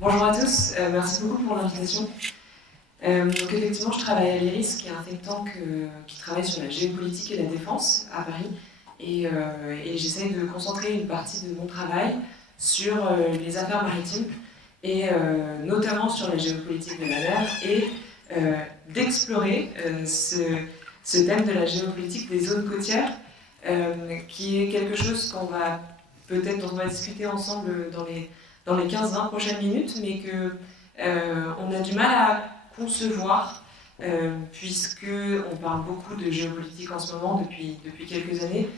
Bonjour à tous, merci beaucoup pour l'invitation. Donc effectivement, je travaille à l'IRIS, qui est un think tank qui travaille sur la géopolitique et la défense à Paris. Et j'essaye de concentrer une partie de mon travail sur les affaires maritimes, et notamment sur la géopolitique de la mer, et d'explorer ce thème de la géopolitique des zones côtières, qui est quelque chose dont on va discuter ensemble dans les 15-20 prochaines minutes, mais qu'on a du mal à concevoir, puisqu'on parle beaucoup de géopolitique en ce moment depuis quelques années.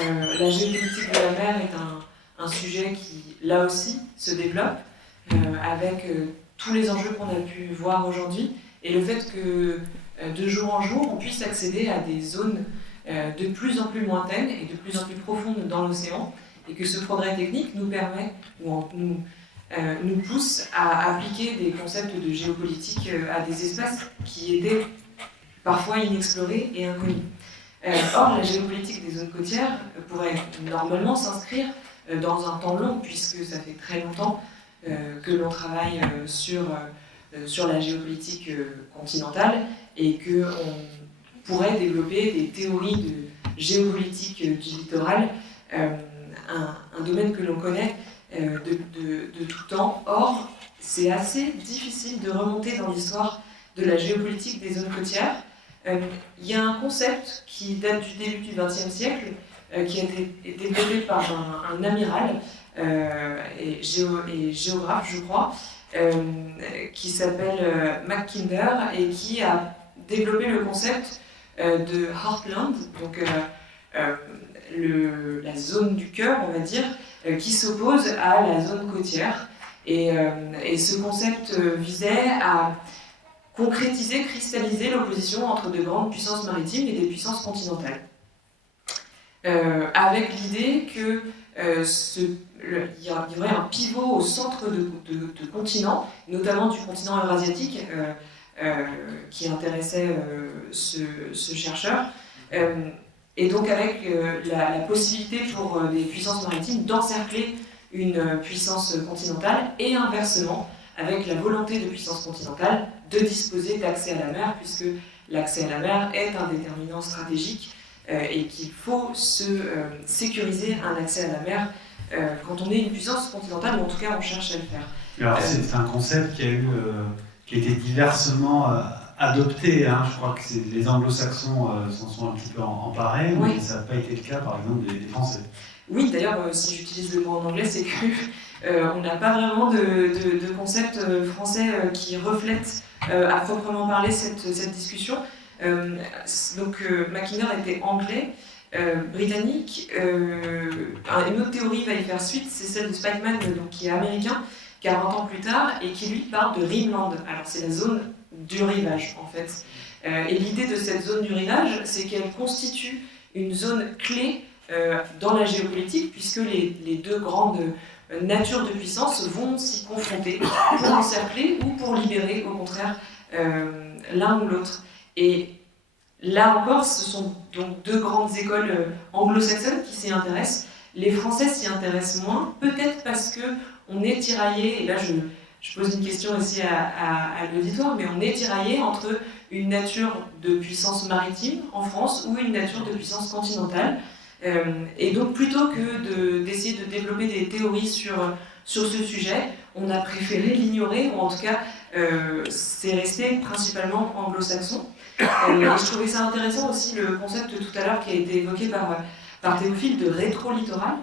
La géopolitique de la mer est un sujet qui, là aussi, se développe, avec tous les enjeux qu'on a pu voir aujourd'hui, et le fait que de jour en jour, on puisse accéder à des zones de plus en plus lointaines et de plus en plus profondes dans l'océan, et que ce progrès technique nous permet, nous pousse à appliquer des concepts de géopolitique à des espaces qui étaient parfois inexplorés et inconnus. Or, la géopolitique des zones côtières pourrait normalement s'inscrire dans un temps long, puisque ça fait très longtemps que l'on travaille sur la géopolitique continentale, et qu'on pourrait développer des théories de géopolitique du littoral, un domaine que l'on connaît de tout temps. Or, c'est assez difficile de remonter dans l'histoire de la géopolitique des zones côtières. Il y a un concept qui date du début du XXe siècle, qui a été développé par un amiral et géographe, je crois, qui s'appelle Mackinder, et qui a développé le concept de heartland, donc la zone du cœur, on va dire, qui s'oppose à la zone côtière. Et ce concept visait à concrétiser, cristalliser l'opposition entre de grandes puissances maritimes et des puissances continentales. Avec l'idée qu'il y aurait un pivot au centre de continents, notamment du continent eurasiatique, qui intéressait ce chercheur. Et donc avec la possibilité pour des puissances maritimes d'encercler une puissance continentale, et inversement, avec la volonté de puissance continentale de disposer d'accès à la mer, puisque l'accès à la mer est un déterminant stratégique, et qu'il faut sécuriser un accès à la mer quand on est une puissance continentale, ou en tout cas on cherche à le faire. Alors c'est un concept qui a été diversement adopté, hein. Je crois que les anglo-saxons s'en sont un petit peu emparés, oui. Mais ça n'a pas été le cas par exemple des Français. Oui, d'ailleurs, si j'utilise le mot en anglais, c'est qu'on n'a pas vraiment de concept français qui reflète à proprement parler cette discussion. Donc Mackinder était anglais, britannique. Une autre théorie va y faire suite, c'est celle de Spikeman, donc, qui est américain, 40 ans plus tard, et qui lui parle de Rimland. Alors c'est la zone du rivage, en fait. Et l'idée de cette zone du rivage, c'est qu'elle constitue une zone clé dans la géopolitique, puisque les deux grandes natures de puissance vont s'y confronter pour encercler ou pour libérer, au contraire, l'un ou l'autre. Et là encore, ce sont donc deux grandes écoles anglo-saxonnes qui s'y intéressent. Les Français s'y intéressent moins, peut-être parce qu'on est tiraillé, et là je pose une question aussi à l'auditoire, mais on est tiraillé entre une nature de puissance maritime en France ou une nature de puissance continentale. Et donc plutôt que d'essayer de développer des théories sur ce sujet, on a préféré l'ignorer, ou en tout cas c'est resté principalement anglo-saxon. Je trouvais ça intéressant aussi le concept tout à l'heure qui a été évoqué par Théophile de rétro-littoral,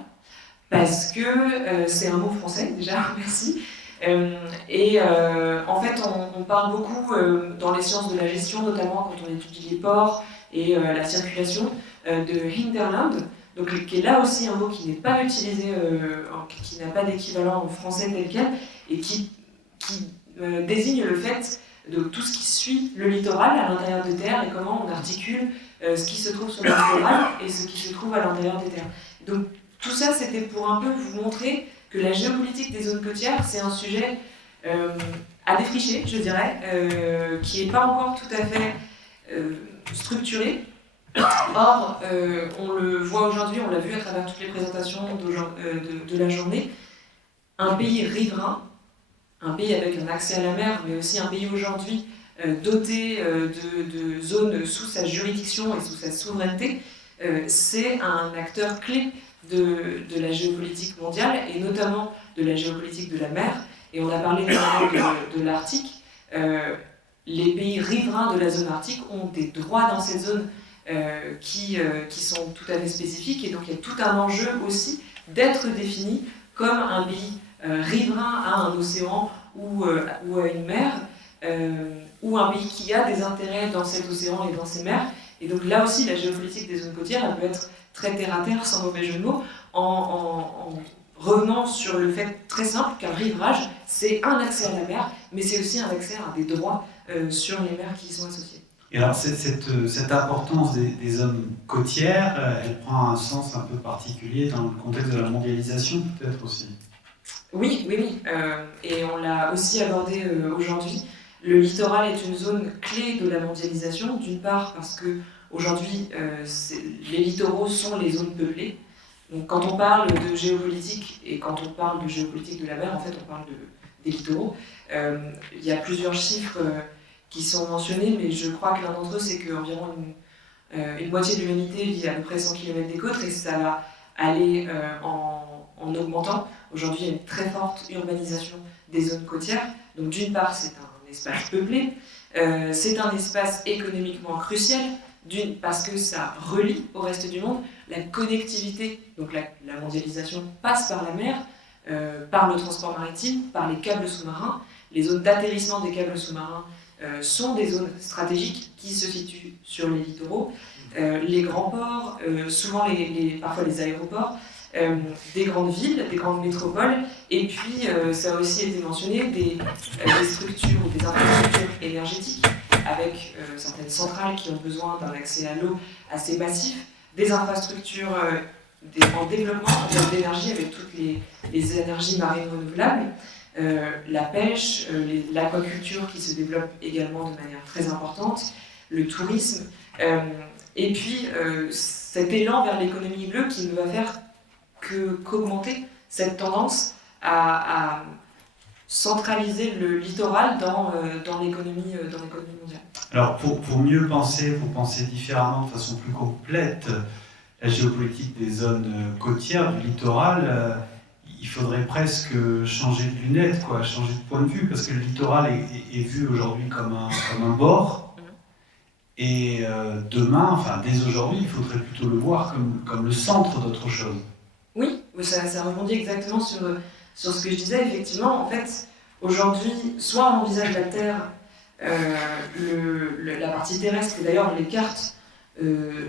parce que c'est un mot français déjà, merci. En fait on parle beaucoup dans les sciences de la gestion, notamment quand on étudie les ports et la circulation, de hinterland, donc, qui est là aussi un mot qui n'est pas utilisé, qui n'a pas d'équivalent en français tel quel, et qui désigne le fait de tout ce qui suit le littoral à l'intérieur des terres, et comment on articule ce qui se trouve sur le littoral et ce qui se trouve à l'intérieur des terres. Donc tout ça, c'était pour un peu vous montrer que la géopolitique des zones côtières, c'est un sujet à défricher, je dirais, qui n'est pas encore tout à fait structuré. Or, on le voit aujourd'hui, on l'a vu à travers toutes les présentations de la journée, un pays riverain, un pays avec un accès à la mer, mais aussi un pays aujourd'hui doté de zones sous sa juridiction et sous sa souveraineté, c'est un acteur clé de la géopolitique mondiale, et notamment de la géopolitique de la mer. Et on a parlé notamment de l'Arctique. Les pays riverains de la zone arctique ont des droits dans cette zone qui sont tout à fait spécifiques, et donc il y a tout un enjeu aussi d'être défini comme un pays riverain à un océan ou à une mer, ou un pays qui a des intérêts dans cet océan et dans ces mers. Et donc là aussi, la géopolitique des zones côtières, elle peut être très terre-à-terre, sans mauvais jeu de mots, en revenant sur le fait très simple qu'un rivage, c'est un accès à la mer, mais c'est aussi un accès à des droits sur les mers qui y sont associés. Et alors, cette importance des zones côtières, elle prend un sens un peu particulier dans le contexte de la mondialisation, peut-être aussi. Oui. Et on l'a aussi abordé aujourd'hui. Le littoral est une zone clé de la mondialisation, d'une part parce que aujourd'hui, les littoraux sont les zones peuplées. Donc, quand on parle de géopolitique et quand on parle de géopolitique de la mer, en fait, on parle des littoraux. Il y a plusieurs chiffres qui sont mentionnés, mais je crois que l'un d'entre eux, c'est qu'environ une moitié de l'humanité vit à peu près 100 km des côtes, et ça va aller en augmentant. Aujourd'hui, il y a une très forte urbanisation des zones côtières. Donc, d'une part, c'est un espace peuplé, c'est un espace économiquement crucial, parce que ça relie au reste du monde. La connectivité, donc la mondialisation, passe par la mer, par le transport maritime, par les câbles sous-marins. Les zones d'atterrissement des câbles sous-marins sont des zones stratégiques qui se situent sur les littoraux. Les grands ports, souvent parfois les aéroports, des grandes villes, des grandes métropoles, et puis ça a aussi été mentionné, des structures ou des infrastructures énergétiques, avec certaines centrales qui ont besoin d'un accès à l'eau assez massif, des infrastructures en développement en termes d'énergie avec toutes les énergies marines renouvelables, la pêche, l'aquaculture qui se développe également de manière très importante, le tourisme, et puis cet élan vers l'économie bleue qui ne va faire qu'augmenter cette tendance à centraliser le littoral dans l'économie mondiale. Alors pour mieux penser, pour penser différemment, de façon plus complète, la géopolitique des zones côtières, du littoral, il faudrait presque changer de lunettes, changer de point de vue, parce que le littoral est vu aujourd'hui comme un bord, et demain, enfin dès aujourd'hui, il faudrait plutôt le voir comme le centre d'autre chose. Oui, ça rebondit exactement sur ce que je disais. Effectivement, en fait, aujourd'hui, soit on envisage la Terre, la partie terrestre, et d'ailleurs les cartes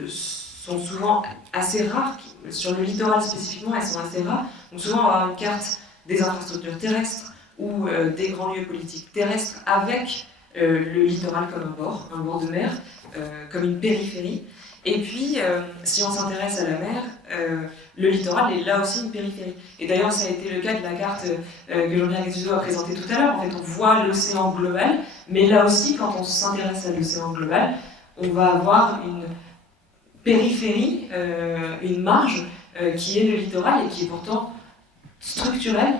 sont souvent assez rares, sur le littoral spécifiquement, elles sont assez rares. Donc souvent on va avoir une carte des infrastructures terrestres ou des grands lieux politiques terrestres avec le littoral comme un bord de mer, comme une périphérie. Et puis, si on s'intéresse à la mer, le littoral est là aussi une périphérie. Et d'ailleurs, ça a été le cas de la carte que Jean-Pierre Guétuseau a présentée tout à l'heure. En fait, on voit l'océan global, mais là aussi, quand on s'intéresse à l'océan global, on va avoir une périphérie, une marge qui est le littoral et qui est pourtant structurelle,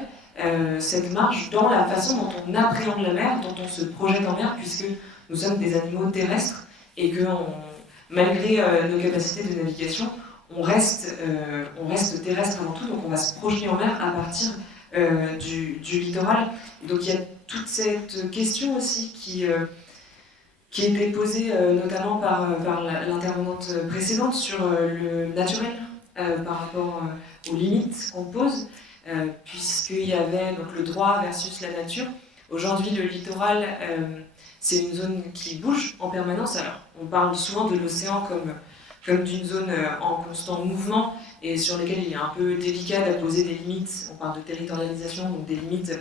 cette marge dans la façon dont on appréhende la mer, dont on se projette en mer, puisque nous sommes des animaux terrestres et que malgré nos capacités de navigation, on reste terrestre avant tout, donc on va se projeter en mer à partir du littoral. Donc il y a toute cette question aussi qui était posée notamment par l'intervenante précédente sur le naturel par rapport aux limites qu'on pose, puisqu'il y avait donc, le droit versus la nature. Aujourd'hui, le littoral, c'est une zone qui bouge en permanence. Alors, on parle souvent de l'océan comme d'une zone en constant mouvement et sur laquelle il est un peu délicat d'apposer des limites. On parle de territorialisation, donc des limites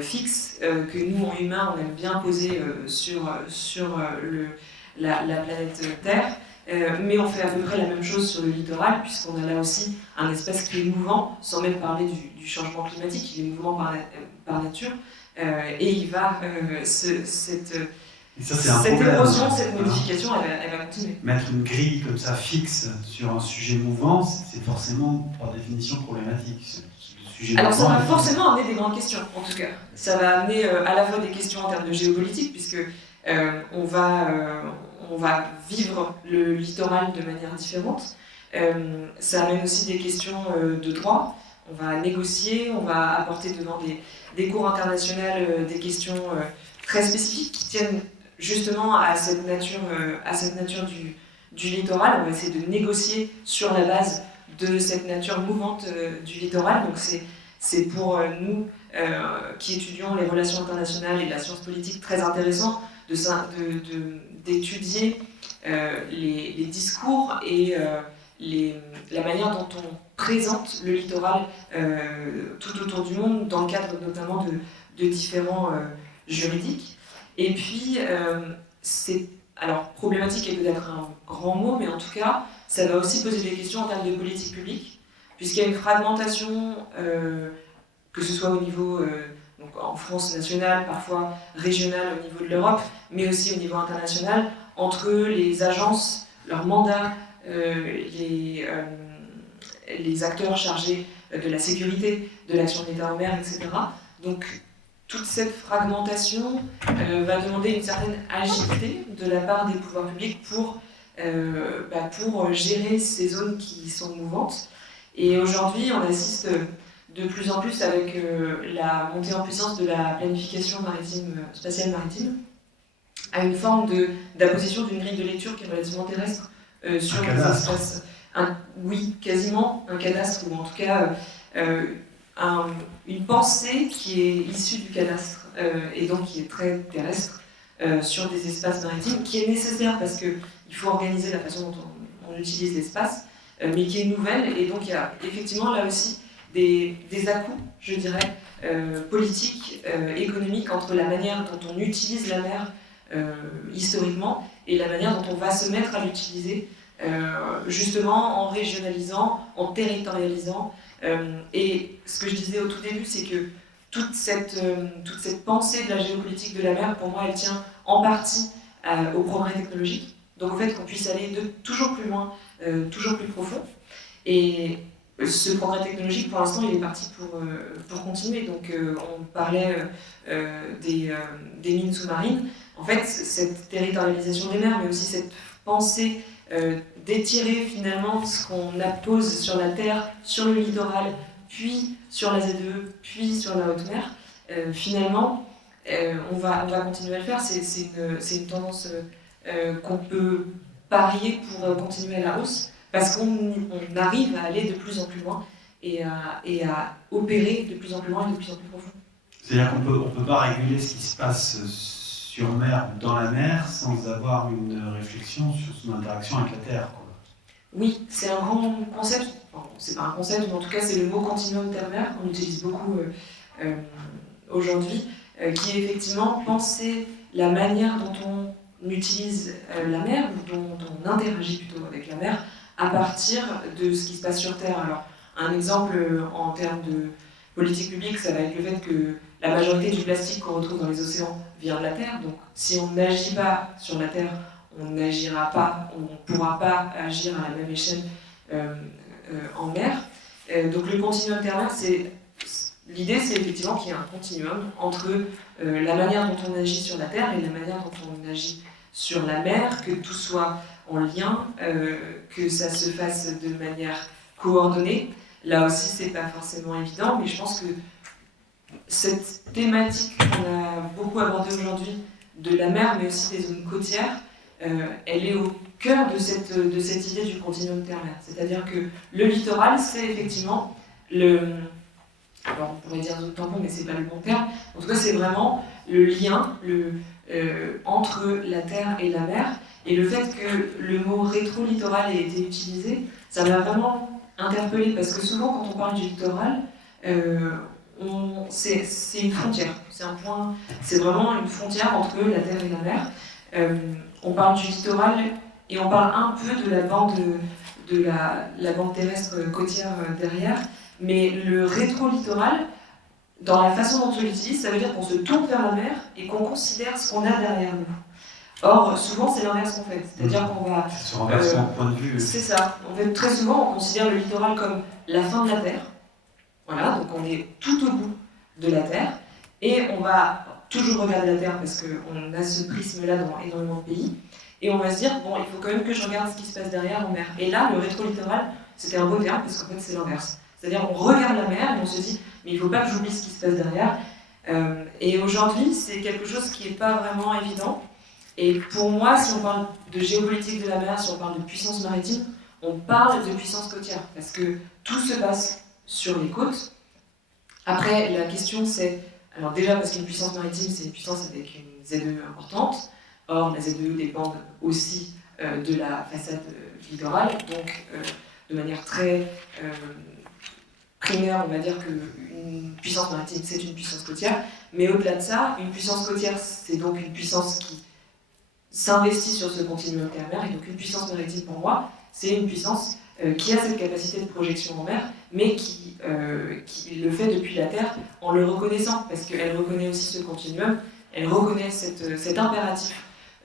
fixes que nous, en humains, on aime bien poser sur la planète Terre. Mais on fait à peu près la même chose sur le littoral, puisqu'on a là aussi un espace qui est mouvant, sans même parler du changement climatique, il est mouvant par nature. Et il va, cette érosion, cette modification, elle va continuer. Mettre une grille comme ça fixe sur un sujet mouvant, c'est forcément par définition problématique. Le sujet Alors ça va d'avant. forcément amener des grandes questions, en tout cas. Ça va amener à la fois des questions en termes de géopolitique, puisque on va vivre le littoral de manière différente. Ça amène aussi des questions de droit. On va négocier, on va apporter devant des cours internationales des questions très spécifiques qui tiennent justement à cette nature du littoral. On va essayer de négocier sur la base de cette nature mouvante du littoral. Donc c'est pour nous qui étudions les relations internationales et la science politique très intéressant d'étudier les discours et la manière dont on présente le littoral tout autour du monde, dans le cadre notamment de différents juridiques. Et puis, alors problématique est peut-être un grand mot, mais en tout cas, ça va aussi poser des questions en termes de politique publique, puisqu'il y a une fragmentation, que ce soit au niveau, donc en France nationale, parfois régionale au niveau de l'Europe, mais aussi au niveau international, entre les agences, leurs mandats, les acteurs chargés de la sécurité, de l'action de l'État en mer, etc. Donc toute cette fragmentation va demander une certaine agilité de la part des pouvoirs publics pour gérer ces zones qui sont mouvantes. Et aujourd'hui, on assiste de plus en plus avec la montée en puissance de la planification spatiale maritime à une forme d'apposition d'une grille de lecture qui est relativement terrestre sur les espaces. Oui, quasiment un cadastre, ou en tout cas une pensée qui est issue du cadastre et donc qui est très terrestre sur des espaces maritimes, qui est nécessaire parce qu'il faut organiser la façon dont on utilise l'espace, mais qui est nouvelle, et donc il y a effectivement là aussi des à-coups, je dirais, politiques, économiques, entre la manière dont on utilise la mer historiquement et la manière dont on va se mettre à l'utiliser, justement en régionalisant, en territorialisant. Et ce que je disais au tout début, c'est que toute cette pensée de la géopolitique de la mer, pour moi, elle tient en partie au progrès technologique. Donc au fait qu'on puisse aller toujours plus loin, toujours plus profond. Et ce progrès technologique, pour l'instant, il est parti pour continuer. Donc on parlait des mines sous-marines. En fait, cette territorialisation des mers, mais aussi cette pensée d'étirer finalement ce qu'on appose sur la terre, sur le littoral, puis sur la ZE, puis sur la haute mer, finalement, on va continuer à le faire. C'est une tendance qu'on peut parier pour continuer à la hausse, parce qu'on arrive à aller de plus en plus loin et à opérer de plus en plus loin et de plus en plus profond. C'est-à-dire qu'on ne peut pas réguler ce qui se passe sur mer ou dans la mer sans avoir une réflexion sur son interaction avec la Terre, quoi. Oui, c'est un grand concept. Enfin, c'est pas un concept, mais en tout cas c'est le mot continuum terre-mer qu'on utilise beaucoup aujourd'hui, qui est effectivement penser la manière dont on utilise la mer, ou dont on interagit plutôt avec la mer, à partir de ce qui se passe sur Terre. Alors, un exemple en termes de politique publique, ça va être le fait que la majorité du plastique qu'on retrouve dans les océans vient de la Terre. Donc, si on n'agit pas sur la Terre, on n'agira pas, on ne pourra pas agir à la même échelle en mer. Donc, le continuum terre-mer, l'idée, c'est effectivement qu'il y a un continuum entre la manière dont on agit sur la Terre et la manière dont on agit sur la mer, que tout soit en lien, que ça se fasse de manière coordonnée. Là aussi, c'est pas forcément évident, mais je pense que cette thématique qu'on a beaucoup abordée aujourd'hui de la mer, mais aussi des zones côtières, elle est au cœur de cette idée du continuum terre-mer. C'est-à-dire que le littoral, c'est effectivement alors on pourrait dire zone tampon, mais c'est pas le bon terme. En tout cas, c'est vraiment le lien entre la terre et la mer. Et le fait que le mot rétro-littoral ait été utilisé, ça m'a vraiment interpellée, parce que souvent, quand on parle du littoral, c'est une frontière. C'est vraiment une frontière entre la terre et la mer. On parle du littoral et on parle un peu de la bande terrestre côtière derrière, mais le rétro-littoral, dans la façon dont on l'utilise, ça veut dire qu'on se tourne vers la mer et qu'on considère ce qu'on a derrière nous. Or, souvent, c'est l'inverse qu'on fait. C'est-à-dire qu'on va... Se renverser en point de vue. C'est ça. En fait, très souvent, on considère le littoral comme la fin de la Terre. Voilà, donc on est tout au bout de la Terre, et on va toujours regarder la Terre parce qu'on a ce prisme-là dans énormément de pays, et on va se dire, bon, il faut quand même que je regarde ce qui se passe derrière en mer. Et là, le rétro-littoral, c'était un beau terme, parce qu'en fait, c'est l'inverse. C'est-à-dire, on regarde la mer et on se dit, mais il ne faut pas que j'oublie ce qui se passe derrière. Et aujourd'hui, c'est quelque chose qui n'est pas vraiment évident. Et pour moi, si on parle de géopolitique de la mer, si on parle de puissance maritime, on parle de puissance côtière, parce que tout se passe sur les côtes. Après, la question c'est, alors déjà parce qu'une puissance maritime, c'est une puissance avec une ZE importante. Or, la ZE dépend aussi de la façade littorale, donc de manière très primaire, on va dire qu'une puissance maritime, c'est une puissance côtière. Mais au-delà de ça, une puissance côtière, c'est donc une puissance qui s'investit sur ce continuum terre-mer, et donc une puissance maritime pour moi, c'est une puissance qui a cette capacité de projection en mer, mais qui le fait depuis la Terre en le reconnaissant, parce qu'elle reconnaît aussi ce continuum, elle reconnaît cet impératif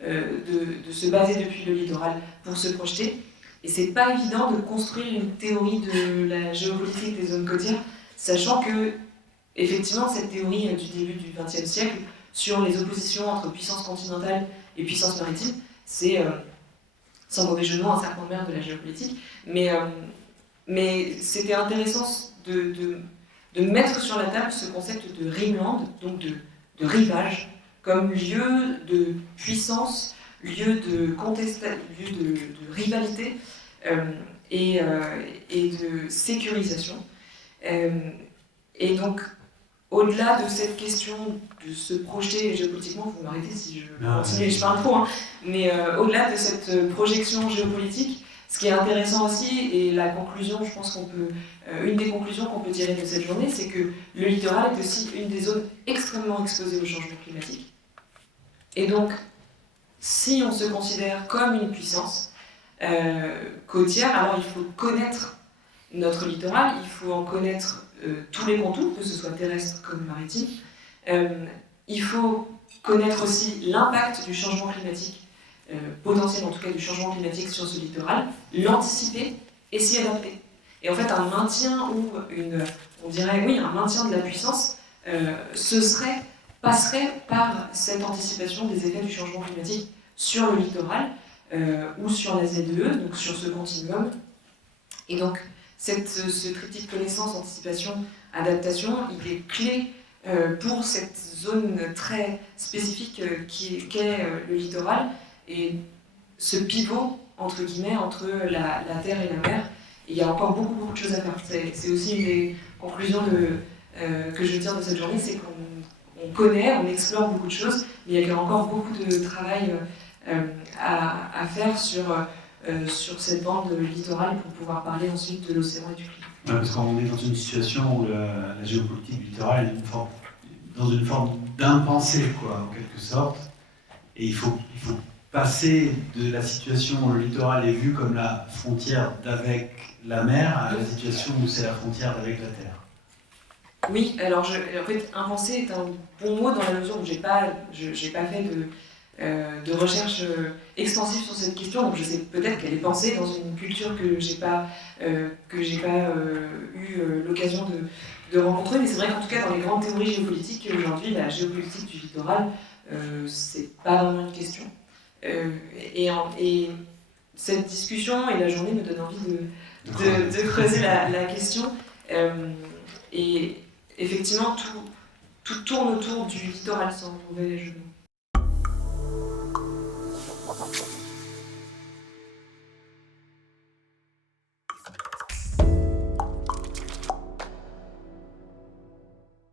de se baser depuis le littoral pour se projeter. Et c'est pas évident de construire une théorie de la géopolitique des zones côtières, sachant que, effectivement, cette théorie du début du XXe siècle sur les oppositions entre puissance continentale et puissance maritime, c'est, sans mauvais jeu de mots, un serpent de mer de la géopolitique, mais c'était intéressant de mettre sur la table ce concept de Rimland, donc de rivage, comme lieu de puissance, lieu de rivalité et de sécurisation. Et donc, au-delà de cette question de se projeter géopolitiquement, vous m'arrêtez si je continue et je parle trop, hein, mais au-delà de cette projection géopolitique, ce qui est intéressant aussi, et la conclusion, je pense une des conclusions qu'on peut tirer de cette journée, c'est que le littoral est aussi une des zones extrêmement exposées au changement climatique. Et donc, si on se considère comme une puissance côtière, alors il faut connaître notre littoral, il faut en connaître tous les contours, que ce soit terrestre comme maritime. Il faut connaître aussi l'impact du changement climatique, potentiel en tout cas du changement climatique sur ce littoral, l'anticiper et s'y adapter. Et en fait, un maintien ou on dirait oui, un maintien de la puissance, passerait par cette anticipation des effets du changement climatique sur le littoral ou sur la ZEE, donc sur ce continuum. Et donc, ce triptyque connaissance, anticipation, adaptation, il est clé pour cette zone très spécifique qu'est le littoral, et ce pivot, entre guillemets, entre la terre et la mer. Et il y a encore beaucoup de choses à faire. C'est aussi une des conclusions que je tire de cette journée, c'est qu'on connaît, on explore beaucoup de choses, mais il y a encore beaucoup de travail à faire sur cette bande littorale pour pouvoir parler ensuite de l'océan et du climat. Ouais, parce qu'on est dans une situation où la géopolitique du littoral est dans une forme d'impensé, quoi, en quelque sorte. Et il faut passer de la situation où le littoral est vu comme la frontière d'avec la mer à la situation où c'est la frontière d'avec la terre. Oui, alors en fait, impensé est un bon mot dans la mesure où j'ai pas fait de recherche extensive sur cette question, donc je sais peut-être qu'elle est pensée dans une culture que j'ai pas eu l'occasion de rencontrer, mais c'est vrai qu'en tout cas dans les grandes théories géopolitiques, aujourd'hui la géopolitique du littoral, c'est pas vraiment une question. Et cette discussion et la journée me donnent envie de creuser la question. Et effectivement, tout tourne autour du littoral, sans mauvais jeu de mots.